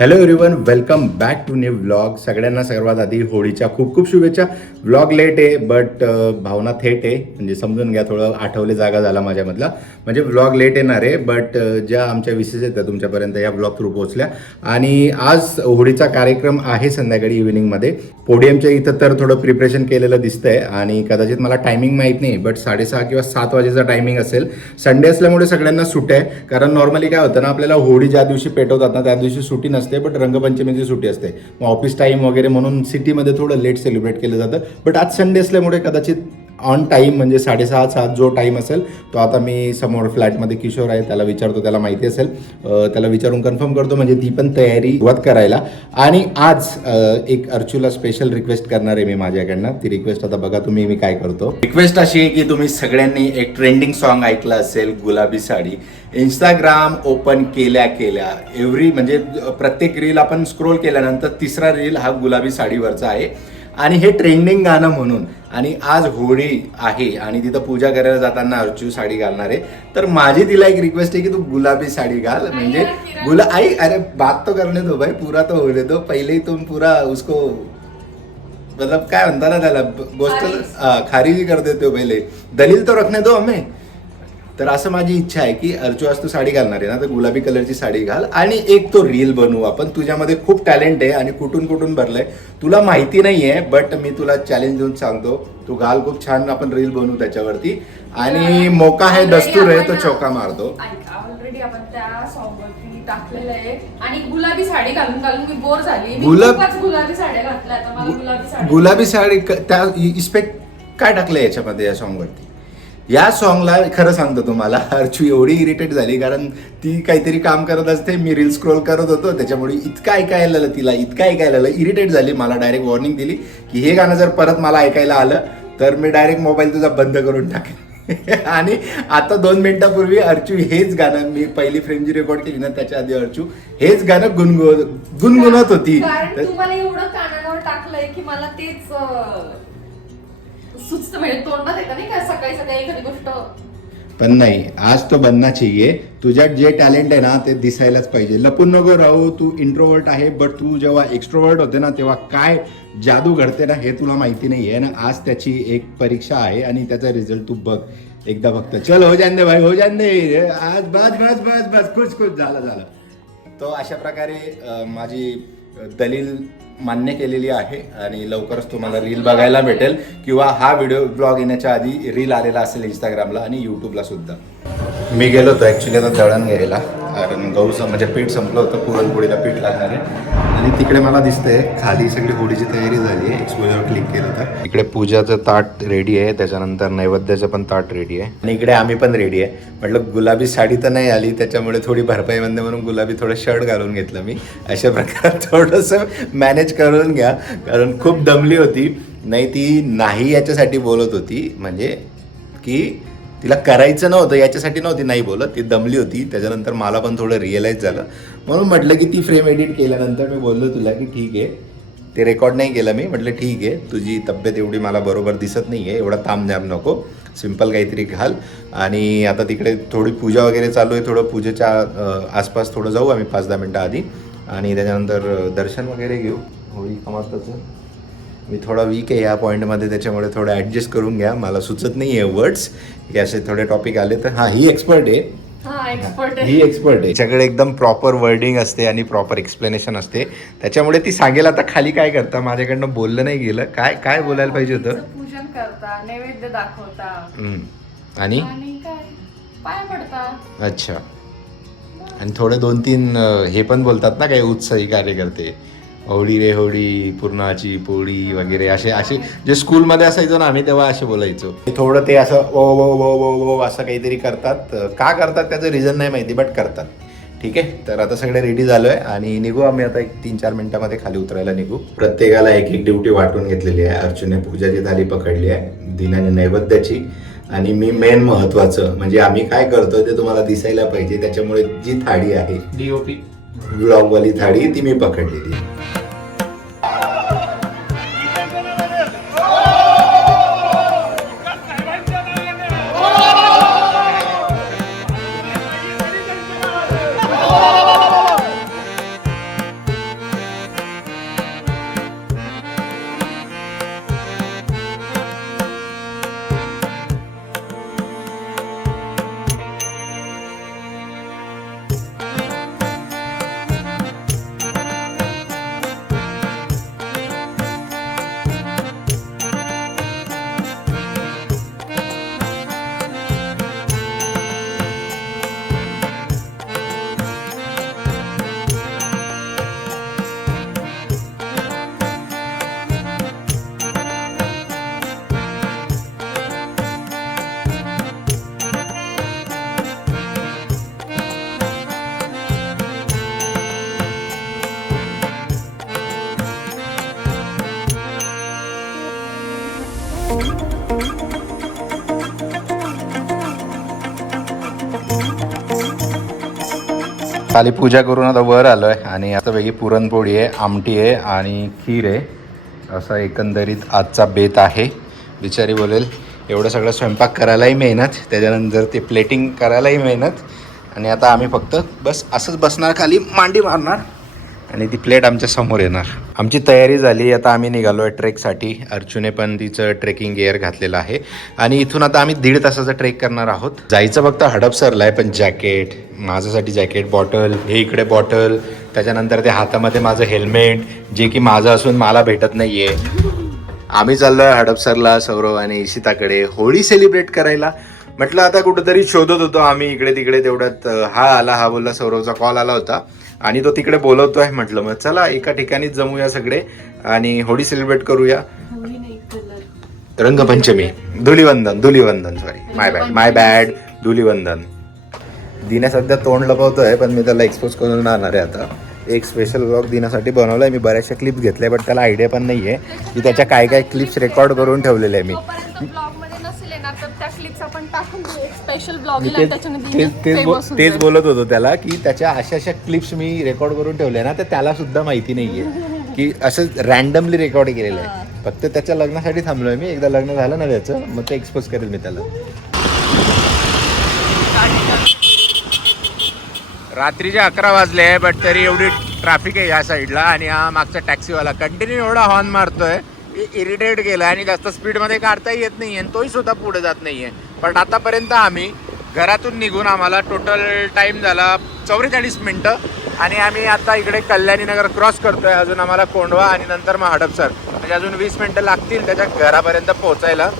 Hello everyone, welcome back to new vlog. सगळ्यांना सर्वात आधी होळीच्या खूप खूप शुभेच्छा. व्लॉग लेट आहे बट भावना थेट आहे, म्हणजे समजून घ्या. थोडं आठवले जागा झाला माझ्यामधला, म्हणजे व्लॉग लेट येणार आहे बट ज्या आमच्या विशेष आहेत त्या तुमच्यापर्यंत या व्लॉग थ्रू पोहोचल्या. आणि आज होळीचा कार्यक्रम आहे संध्याकाळी इव्हिनिंगमध्ये पोडियमच्या इथं. तर थोडं प्रिपरेशन केलेलं दिसतंय आणि कदाचित मला टायमिंग माहीत नाही बट 6:30 किंवा 7 वाजेचा टायमिंग असेल. संडे असल्यामुळे सगळ्यांना सुट्टी आहे, कारण नॉर्मली काय होतं ना, आपल्याला होळी ज्या दिवशी पेटवतात ना त्या दिवशी सुट्टी नसते बट रंगपंचमीची सुट्टी असते. मग ऑफिस टाईम वगैरे म्हणून सिटीमध्ये थोडं लेट सेलिब्रेट केलं जातं. बट आज संडे असल्यामुळे कदाचित ऑन टाईम म्हणजे 6:30-7 जो टाईम असेल तो. आता मी समोर फ्लॅटमध्ये किशोर आहे, त्याला विचारतो, त्याला माहिती असेल, त्याला विचारून कन्फर्म करतो म्हणजे ती पण तयारी सुरुवात करायला. आणि आज एक अर्चूला स्पेशल रिक्वेस्ट करणार आहे मी माझ्याकडनं. ती रिक्वेस्ट आता बघा तुम्ही मी काय करतो. रिक्वेस्ट अशी आहे की तुम्ही सगळ्यांनी एक ट्रेंडिंग सॉन्ग ऐकलं असेल, गुलाबी साडी. इंस्टाग्राम ओपन केल्या म्हणजे प्रत्येक रील आपण स्क्रोल केल्यानंतर तिसरा रील हा गुलाबी साडीवरचा आहे आणि हे ट्रेंडिंग गाणं म्हणून. आणि आज होळी आहे आणि तिथं पूजा करायला जाताना अर्चू साडी घालणार आहे. तर माझी तिला एक रिक्वेस्ट आहे की तू गुलाबी साडी घाल. म्हणजे आई अरे बात तो करने दो भाई, पूरा तो होने दो. पहिले ही तुम पूरा उसको मतलब काय म्हणता ना त्याला, गोष्ट खारिजी कर देते हो, पहिले दलील तो रखने दो हमें. तर असं माझी इच्छा आहे की अर्चू आज तू साडी घालणार आहे ना, तर गुलाबी कलरची साडी घाल आणि एक तो रील बनवू आपण. तुझ्यामध्ये खूप टॅलेंट आहे आणि कुठून कुठून भरलंय तुला माहिती नाही आहे, बट मी तुला चॅलेंज देऊन सांगतो, तू घाल, खूप छान आपण रील बनवू त्याच्यावरती. आणि मोका है दस्तूर आहे तो चौका मारतो. ऑलरेडी आपण त्या सॉन्ग वरती टाकलेलं आहे आणि गुलाबी साडी घालून घालून मी बोर झाली. गुलाबी साड्या घातल्या, आता मला गुलाबी साडी त्या इस्पेक्ट काय टाकलंय याच्यामध्ये या सॉन्ग वरती. या सॉन्गला खरं सांगतो तुम्हाला, अर्चू एवढी इरिटेट झाली कारण ती काहीतरी काम करत असते, मी रील स्क्रोल करत होतो, त्याच्यामुळे इतकं ऐकायला इरिटेट झाली. मला डायरेक्ट वॉर्निंग दिली की हे गाणं जर परत मला ऐकायला आलं तर मी डायरेक्ट मोबाईल तुझा बंद करून टाकेन. आणि आता 2 मिनिटापूर्वी अर्चू हेच गाणं, मी पहिली फ्रेम जी रेकॉर्ड केली ना त्याच्या आधी अर्चू हेच गाणं गुणगुणत होती. तुम्हाला एवढं कानावर टाकलंय की मला तेच सुचतं, म्हणजे तोंडात येतं नाही का सकाळी सकाळी एखादी गोष्ट. पण नाही, आज तो बनना चाहिए. तुझ्यात जे टॅलेंट आहे ना ते दिसायलाच पाहिजे. लपून नको राहू. तू इंट्रोवर्ट आहे बट तू जेव्हा एक्स्ट्रोवर्ट होते ना तेव्हा काय जादू घडते ना हे तुला माहिती नाही आहे ना. आज त्याची एक परीक्षा आहे आणि त्याचा रिझल्ट तू बघ एकदा फक्त. चल हो जान दे भाई, हो जान दे आज. बस बस बस बस, खुश झालं. तो अशा प्रकारे माझी दलील मान्य केलेली आहे आणि लवकरच तुम्हाला रील बघायला भेटेल किंवा हा व्हिडिओ ब्लॉग येण्याच्या आधी रील आलेला असेल इंस्टाग्रामला आणि यूट्यूबला सुद्धा. मी गेलो होतो ॲक्च्युली आता दळण घ्यायला, कारण गहूचं म्हणजे पीठ संपलं होतं, पुरणपोळीला पीठ लागणार आहे. आणि तिकडे मला दिसतंय खाली सगळी होळीची तयारी झाली आहे. एक्सपोजर क्लिक केलं तर इकडे पूजाचं ताट रेडी आहे, त्याच्यानंतर नैवेद्याचं पण ताट रेडी आहे आणि इकडे आम्ही पण रेडी आहे. म्हटलं गुलाबी साडी तर नाही आली, त्याच्यामुळे थोडी भरपाई बंद म्हणून गुलाबी थोडं शर्ट घालून घेतलं मी. अशा प्रकारे थोडंसं मॅनेज करून घ्या, कारण खूप दमली होती. नाही ती नाही याच्यासाठी बोलत होती, म्हणजे की तिला करायचं नव्हतं याच्यासाठी नव्हती नाही बोलत, ती दमली होती. त्याच्यानंतर मला पण थोडं रिअलाईज झालं, म्हणून म्हटलं की ती फ्रेम एडिट केल्यानंतर मी बोललो तुला की ठीक आहे, ते रेकॉर्ड नाही केलं मी. म्हटलं ठीक आहे, तुझी तब्येत एवढी मला बरोबर दिसत नाही आहे, एवढा तामझाम नको, सिम्पल काहीतरी घाल. आणि आता तिकडे थोडी पूजा वगैरे चालू आहे, थोडं पूजेच्या आसपास थोडं जाऊ आम्ही 5-10 मिनटं आधी आणि त्याच्यानंतर दर्शन वगैरे घेऊ होळी कमाताचं. मी थोडा वीक आहे या पॉईंटमध्ये, त्याच्यामुळे थोडं ॲडजस्ट करून घ्या. मला सुचत नाही आहे वर्ड्स, हे असे थोडे टॉपिक आले तर. हां, ही एक्सपर्ट आहे. ही एक्सपर्ट आहे. त्याच्याकडे एकदम प्रॉपर वर्डिंग असते आणि प्रॉपर एक्सप्लेनेशन असते, त्याच्यामुळे ती सांगेल. आता खाली काय करता, माझ्याकडनं बोललं नाही गेलं. काय काय बोलायला पाहिजे होतं. पूजन करता, नैवेद्य दाखवता आणि पाया पडता. अच्छा, आणि थोडे 2-3 हे पण बोलतात ना काही उत्साही कार्यकर्ते, होळी रे होळी, पूर्णाची पोळी वगैरे असे जे स्कूलमध्ये असायचो ना आम्ही तेव्हा असे बोलायचो. थोडं ते असं ओ ओ ओ ओ ओ असं काहीतरी करतात. का करतात त्याचं रिझन नाही माहिती, बट करतात. ठीक आहे, तर आता सगळे रेडी झालो आहे आणि निघू आम्ही आता. 1-3-4 मिनिटामध्ये खाली उतरायला निघू. प्रत्येकाला एक ड्युटी वाटून घेतलेली आहे. अर्चूने पूजाची थाली पकडली आहे, दिनाने नैवेद्याची, आणि मी मेन महत्वाचं म्हणजे आम्ही काय करतोय ते तुम्हाला दिसायला पाहिजे, त्याच्यामुळे जी थाळी आहे DOP ब्लॉगवाली थाळी ती मी पकडलेली आहे. खाली पूजा करून आता वर आलोय आणि आता वेगळी पुरणपोळी आहे, आमटी आहे आणि खीर आहे. असा एकंदरीत आजचा बेत आहे. बिचारी बोलेल एवढं सगळं स्वयंपाक करायलाही मेहनत, त्याच्यानंतर ते प्लेटिंग करायलाही मेहनत, आणि आता आम्ही फक्त बस असंच बसणार, खाली मांडी मारणार आणि ती प्लेट आमच्या समोर येणार. आमची तयारी झाली. आता आम्ही निघालो आहे ट्रेकसाठी. अर्जुने पण तिचं ट्रेकिंग गिअर घातलेलं आहे आणि इथून आता आम्ही 1.5 तासाचा ट्रेक करणार आहोत. जायचं फक्त हडपसरला आहे, पण जॅकेट, माझ्यासाठी जॅकेट, बॉटल, हे इकडे बॉटल, त्याच्यानंतर ते हातामध्ये माझं हेल्मेट, जे की माझं असून मला भेटत नाही आहे. आम्ही चाललो आहे हडपसरला सौरव आणि इशिताकडे होळी सेलिब्रेट करायला. म्हटलं आता कुठंतरी शोधत होतो आम्ही इकडे तिकडे, तेवढ्यात हा बोलला, सौरवचा कॉल आला होता आणि तो तिकडे बोलवतोय. म्हटलं मग चला एका ठिकाणीच जमूया सगळे आणि होळी सेलिब्रेट करूया. रंगपंचमी, धुलीवंदन सॉरी माय बॅड धुलीवंदन. दिने सध्या तोंड लपवतोय, पण मी त्याला एक्सपोज करून आणणार आहे. आता एक स्पेशल ब्लॉग दिनासाठी बनवलाय मी. बऱ्याचशा क्लिप्स घेतल्या, बट त्याला आयडिया पण नाही आहे की त्याच्या काय काय क्लिप्स रेकॉर्ड करून ठेवलेले आहे मी. तेच बोलत होतो त्याला की त्याच्या अशा क्लिप्स मी रेकॉर्ड करून ठेवल्या ना, तर त्याला सुद्धा माहिती नाहीये की असं रॅन्डमली रेकॉर्ड केलेलं आहे. फक्त त्याच्या लग्नासाठी थांबलोय मी. एकदा लग्न झालं ना त्याचं, मग ते एक्सपोज करेल मी त्याला. रात्रीचे 11 वाजले आहे, बट तरी एवढी ट्रॅफिक आहे या साईडला आणि हा मागचा टॅक्सीवाला कंटिन्यू एवढा हॉर्न मारतोय, इरिटेट गेला आणि जास्त स्पीडमध्ये काढता येत नाही आणि तोही सुद्धा पुढे जात नाही आहे. पण आतापर्यंत आम्ही घरातून निघून आम्हाला टोटल टाईम झाला 44 मिनटं आणि आम्ही आता इकडे कल्याणीनगर क्रॉस करतोय. अजून आम्हाला कोंढवा आणि नंतर मग हडपसर, म्हणजे अजून 20 मिनटं लागतील त्याच्या घरापर्यंत पोहोचायला.